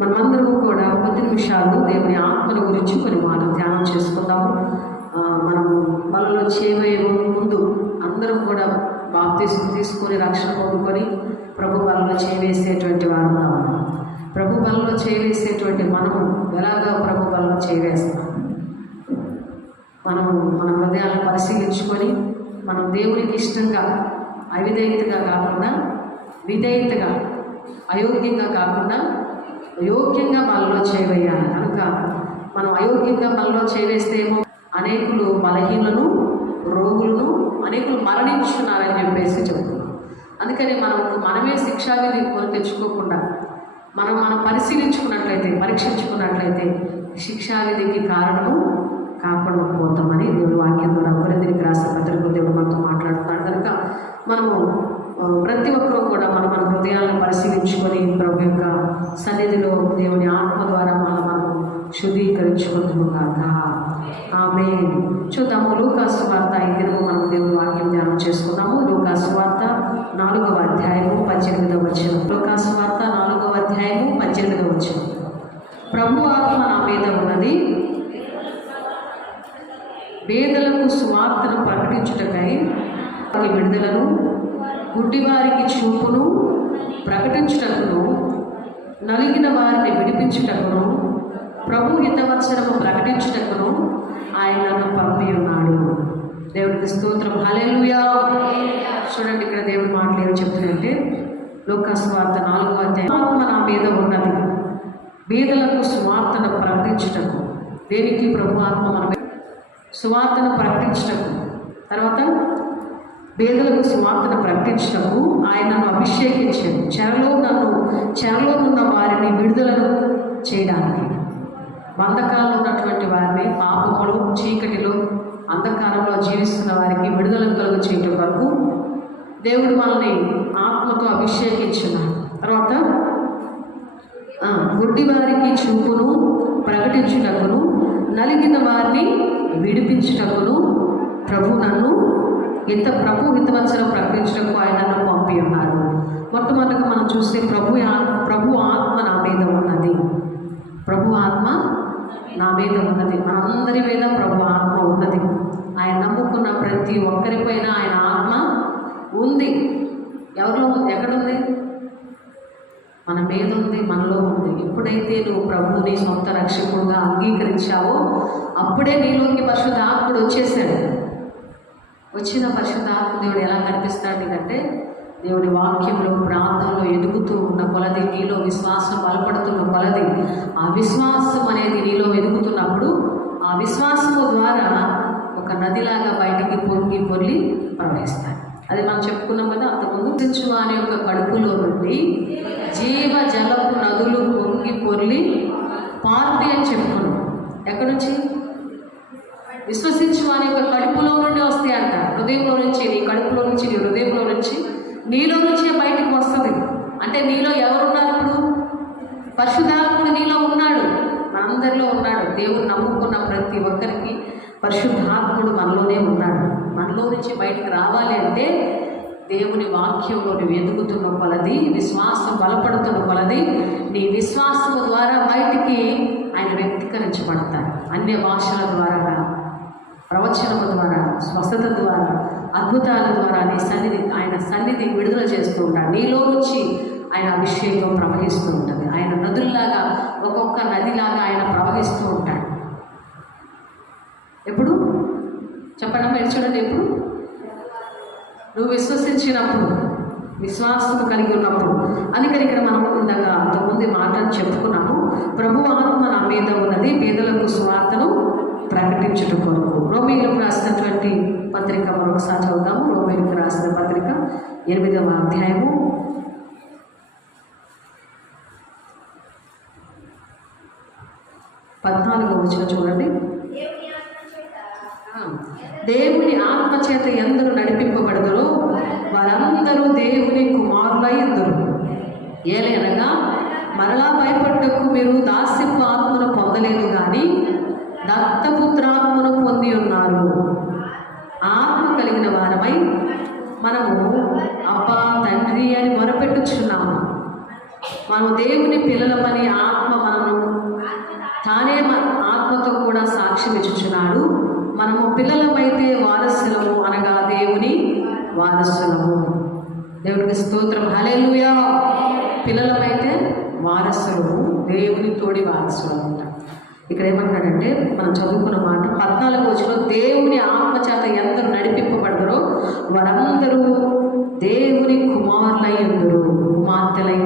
మనమందరము కూడా కొద్ది నిమిషాలు దేవుని ఆత్మల గురించి కొన్ని మాటలు ధ్యానం చేసుకుందాము. మనము మనలో చేయబోయే ముందు అందరం కూడా బాప్తీసం తీసుకొని రక్షణ పొందుకొని ప్రభు బలలో చేవేసేటువంటి వారు ప్రభు బలలో చేవేసేటువంటి మనము ఎలాగా ప్రభు బలలో చేవేస్తాం? మనము మన హృదయాలను పరిశీలించుకొని మనం దేవునికి ఇష్టంగా అవిధేయతగా కాకుండా విధేయతగా అయోగ్యంగా కాకుండా యోగ్యంగా మనలో చేవేయాలి కనుక మనం అయోగ్యంగా మనలో చేవేస్తేమో అనేకులు బలహీనలను రోగులను అనేకులు మరణించుతున్నారని చెప్పేసి చెబుతున్నాం అందుకని మనం మనమే శిక్షావిధి కొని తెచ్చుకోకుండా మనం మనం పరిశీలించుకున్నట్లయితే పరీక్షించుకున్నట్లయితే శిక్షావిధికి కారణము కాకుండా పోతామని దేవుడు వాక్యం ద్వారా కొరిందికి రాసిన పత్రికలు దేవుడు మనతో మాట్లాడుతున్నాడు. కనుక మనము ప్రతి ఒక్కరూ కూడా మన మన హృదయాలను పరిశీలించుకొని ప్రభు యొక్క సన్నిధిలో దేవుని ఆత్మ ద్వారా మనం మనం కాక ఆమె చూద్దాము లూకాసు వార్త ఈ మనం దేవుని వాక్యం ధ్యానం చేసుకుందాము. లూకాసు వార్త నాలుగవ అధ్యాయము పద్దెనిమిదవ వచ్చిన లూకాసు వార్త నాలుగవ అధ్యాయము పద్దెనిమిదవ వచ్చిన ప్రభు ఆత్మ నా మీద ఉన్నది. పేదలకు సువార్తను ప్రకటించుటకై వారి విడుదలను. గుడ్డివారికి చూపును ప్రకటించుటకును నలిగిన వారిని విడిపించుటకును ప్రభు హితవత్సరము ప్రకటించుటకును ఆయన నన్ను పంపి ఉన్నాడు. దేవుడికి స్తోత్రం. హల్లెలూయా. చూడండి ఇక్కడ దేవుడు మాటలు ఏమో చెప్తున్నాయంటే లోకస్వార్త నాలుగో అధ్యాయం. ఆత్మ నా మీద ఉన్నది. బీదలకు సువార్తను ప్రకటించుటకు. దేనికి? ప్రభు ఆత్మ మన సువార్తను ప్రకటించటకు. తర్వాత పేదలకు సువార్తను ప్రకటించటకు ఆయనను అభిషేకించాడు చెరలో నన్ను చెరలో ఉన్న వారిని విడుదలను చేయడానికి. బంధకాలు ఉన్నటువంటి వారిని పాపములు చీకటిలో అంధకారంలో జీవిస్తున్న వారికి విడుదల కలుగు చేయటం వరకు దేవుడు వాళ్ళని ఆత్మతో అభిషేకించున్నాడు. తర్వాత గుడ్డి వారికి చూపును ప్రకటించుటకును నలిగిన వారిని విడిపించుటకును ప్రభు నన్ను హిత ప్రభు హితవచనం ప్రకటించటకు ఆయన పంపి ఉన్నాడు మొట్టమొదటిగా మనం చూస్తే ప్రభు ప్రభు ఆత్మ నా మీద ఉన్నది. ప్రభు ఆత్మ నా మీద ఉన్నది. మనందరి మీద ప్రభు ఆత్మ ఉన్నది. ఆయన నమ్ముకున్న ప్రతి ఒక్కరిపైన ఆయన ఆత్మ ఉంది. ఎవరిలో ఉంది ఎక్కడుంది? మన మీద ఉంది మనలో ఉంది. ఎప్పుడైతే నువ్వు ప్రభువుని సొంత రక్షకుడుగా అంగీకరించావో అప్పుడే నీలోకి పరిశుద్ధాత్ముడు వచ్చేసాడు వచ్చిన పరిశుద్ధాత్మ దేవుడు ఎలా కనిపిస్తాడు అంటే దేవుని వాక్యంలో ప్రాంతంలో ఎదుగుతూ ఉన్న కొలది నీలో విశ్వాసం బలపడుతున్న కొలది ఆ విశ్వాసం అనేది నీలో ఎదుగుతున్నప్పుడు ఆ విశ్వాసము ద్వారా ఒక నదిలాగా బయటికి పొంగి పొర్లి ప్రవహిస్తాయి. అది మనం చెప్పుకున్నాం కదా అంతకుముందు తెచ్చు అనే ఒక కడుపులో నుండి జీవ జలపు నదులు పొంగి పొర్లి పార్టీ అని చెప్పుకున్నాం. ఎక్కడి నుంచి? విశ్వసించు వారి ఒక కడుపులో నుండి వస్తాయి అంట హృదయంలో నుంచి నీ కడుపులో నుంచి నీ హృదయంలో నుంచి నీలో నుంచే బయటకు వస్తుంది. అంటే నీలో ఎవరున్నారు ఇప్పుడు? పరిశుద్ధాత్ముడు నీలో ఉన్నాడు. మనందరిలో ఉన్నాడు. దేవుడు నమ్ముకున్న ప్రతి ఒక్కరికి పరిశుద్ధాత్ముడు మనలోనే ఉన్నాడు. మనలో నుంచి బయటకు రావాలి అంటే దేవుని వాక్యంలో నువ్వు ఎదుగుతున్న కొలది విశ్వాసం బలపడుతున్న కొలది నీ విశ్వాసము ద్వారా బయటికి ఆయన వ్యక్తీకరించబడతాడు. అన్య భాషల ప్రవచనము ద్వారా స్వస్థత ద్వారా అద్భుతాల ద్వారా నీ సన్నిధి ఆయన సన్నిధి విడుదల చేస్తూ ఉంటాడు. నీలో నుంచి ఆయన అభిషేకం ప్రవహిస్తూ ఉంటుంది. ఆయన నదుల్లాగా ఒక్కొక్క నదిలాగా ఆయన ప్రవహిస్తూ ఉంటాడు. ఎప్పుడు? చెప్పడం మీరు చూడండి ఎప్పుడు? నువ్వు విశ్వసించినప్పుడు విశ్వాసము కలిగి ఉన్నప్పుడు. అందుకని ఇక్కడ మనం ఇందాక అంతకుముందు ఈ మాటలు చెప్పుకున్నాము ప్రభు ఆత్మ నా మీద ఉన్నది పేదలకు స్వార్థను ప్రకటించుట కొరకు. రోమిలకు రాసినటువంటి పత్రిక మరొకసారి చదువుదాము. రోమిలకు రాసిన పత్రిక ఎనిమిదవ అధ్యాయము. పద్నాలుగవ వచ్చిన చూడండి. దేవుని ఆత్మ చేత ఎందరు నడిపింపబడదురో వారందరూ దేవుని కుమారులై ఎందరు. ఏలనగా మరలా భయపడ్డకు మీరు దాస్యపు ఆత్మను పొందలేదు కానీ దత్తపుత్రాత్మను పొంది ఉన్నారు. ఆత్మ కలిగిన వారమై మనము అప్ప తండ్రి అని మొరపెట్టుచున్నాము. మనం దేవుని పిల్లలమని ఆత్మ మనము తానే ఆత్మతో కూడా సాక్ష్యం ఇచ్చుచున్నాడు. మనము పిల్లలమైతే వారసులము అనగా దేవుని వారసులము. దేవునికి స్తోత్రం. హలేలుయా పిల్లలమైతే వారసులము దేవుని తోడి వారసులము ఇక్కడ ఏమంటాడంటే మనం చదువుకున్న మాట పద్నాలుగు వచ్చిన దేవుని ఆత్మచేత ఎందరు నడిపింపబడతారో వారందరూ దేవుని కుమారులై ఉండరు కుమార్తెలై